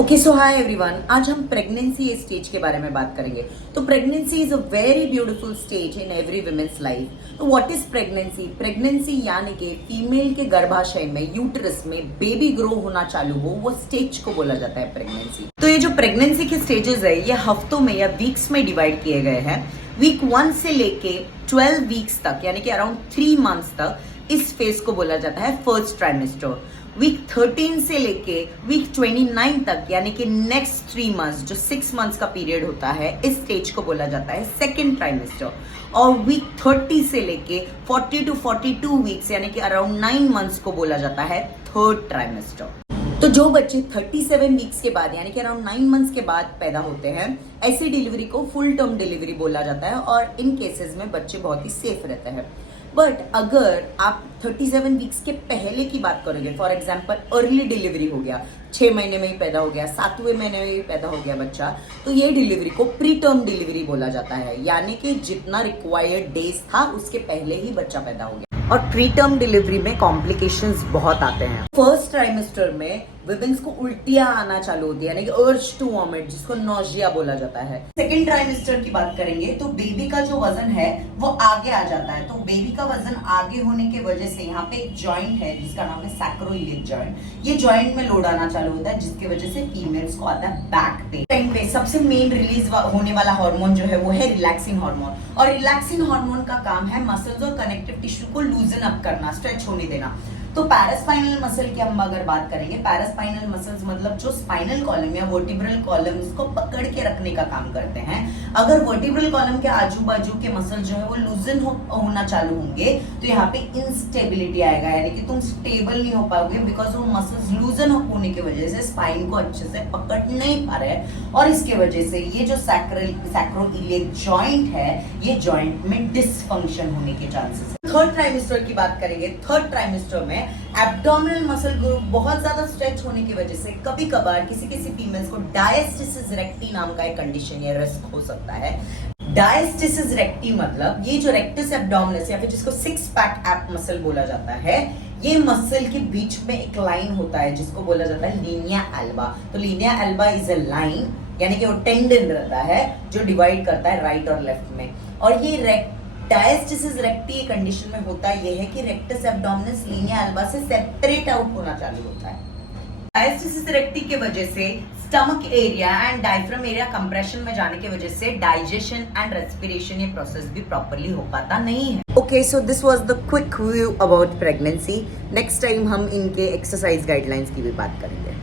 Okay so hi everyone, आज हम pregnancy stage के बारे में बात करेंगे। तो pregnancy is a very beautiful stage in every women's life. तो व्हाट इज प्रेगनेंसी? प्रेगनेंसी यानी कि फीमेल के गर्भाशय में, यूटरस में बेबी ग्रो होना चालू हो, वो स्टेज को बोला जाता है प्रेगनेंसी। तो ये जो प्रेगनेंसी के स्टेजेस है, ये हफ्तों में या वीक्स में डिवाइड किए गए हैं। वीक 1 से लेके 12 वीक्स तक, यानी कि अराउंड 3 मंथ्स तक इस फेज को बोला जाता है फर्स्ट ट्राइमेस्टर। वीक 13 से लेके वीक 29 तक, यानी कि नेक्स्ट 3 मंथ्स, जो 6 मंथ्स का पीरियड होता है, इस स्टेज को बोला जाता है सेकेंड ट्राइमेस्टर। और वीक 30 से लेके 40 टू 42 वीक्स, यानी कि अराउंड 9 मंथ्स को बोला जाता है थर्ड ट्राइमेस्टर। तो जो बच्चे 37 वीक्स के बाद, यानी कि अराउंड 9 मंथ्स के बाद पैदा होते हैं, ऐसी डिलीवरी को फुल टर्म डिलीवरी बोला जाता है और इन केसेस में बच्चे बहुत ही सेफ रहते हैं। बट अगर आप 37 वीक्स के पहले की बात करोगे, फॉर एग्जाम्पल अर्ली डिलीवरी हो गया, 6 महीने में ही पैदा हो गया, 7वें महीने में ही पैदा हो गया बच्चा, तो ये डिलीवरी को प्री टर्म डिलीवरी बोला जाता है। यानी कि जितना रिक्वायर्ड डेज था उसके पहले ही बच्चा पैदा हो गया। और प्री टर्म डिलीवरी में कॉम्प्लिकेशंस बहुत आते हैं। फर्स्ट ट्राइमेस्टर में विमेन्स को उल्टियां आना चालू होती है, यानी कि अर्ज टू वॉमिट, जिसको नोजिया बोला जाता है। सेकेंड ट्राइमेस्टर की बात करेंगे तो बेबी का जो वजन है वो आगे आ जाता है। तो बेबी का वजन आगे होने की वजह से यहाँ पे एक जॉइंट है जिसका नाम है सैक्रोइलियक जॉइंट। ये जॉइंट में लोड आना चालू होता है, जिसकी वजह से फीमेल्स को आता है बैक पेन। टाइम पे सबसे मेन रिलीज होने वाला हार्मोन जो है वो है रिलैक्सिंग हार्मोन। और रिलैक्सिंग हार्मोन का काम है मसल्स और कनेक्टिव टिश्यू को लूजन अप करना, स्ट्रेच होने देना। तो पैरास्पाइनल मसल की हम अगर बात करेंगे, पैरास्पाइनल मसल्स मतलब जो स्पाइनल कॉलम या वर्टिब्रल कॉलम को पकड़ के रखने का काम करते हैं। अगर वर्टिब्रल कॉलम के आजू बाजू के मसल जो है वो लूजन होना चालू होंगे तो यहाँ पे इंस्टेबिलिटी आएगा, यानी कि तुम स्टेबल नहीं हो पाओगे, बिकॉज वो मसल्स लूजन होने की वजह से स्पाइन को अच्छे से पकड़ नहीं पा रहे हैं। और इसके वजह से ये जो सैक्रोइलियक जॉइंट है, ये जॉइंट में डिसफंक्शन होने के चांसेस है। थर्ड ट्राइमेस्टर की बात करेंगे। थर्ड ट्राइमेस्टर में एब्डोमिनल मसल ग्रुप बहुत ज्यादा स्ट्रेच होने की वजह से कभी कभार किसी फीमेल्स को डायस्टिसिस रेक्टी नाम का एक कंडीशन या रिस्क हो सकता है। डायस्टिसिस रेक्टी मतलब ये जो रेक्टस एब्डोमिनस या फिर जिसको सिक्स पैक एप मसल बोला जाता है, ये मसल के बीच में एक लाइन होता है जिसको बोला जाता है लीनिया एल्बा। तो Linnaea Elba is a line, यानी कि वो टेंडन रहता है जो डिवाइड करता है राइट और लेफ्ट में। और ये डायस्टिसिस रेक्टी कंडीशन में होता है ये है कि रेक्टस एब्डोमिनस लीनिया एल्बा से सेपरेट आउट होना चालू होता है। डायस्टिसिस रेक्टी के वजह से stomach area and diaphragm area compression में जाने की वजह से डाइजेशन एंड रेस्पिरेशन ये प्रोसेस भी प्रॉपर्ली हो पाता नहीं है। Okay, so this was the quick view about pregnancy. Next time हम इनके एक्सरसाइज गाइडलाइंस की भी बात करेंगे।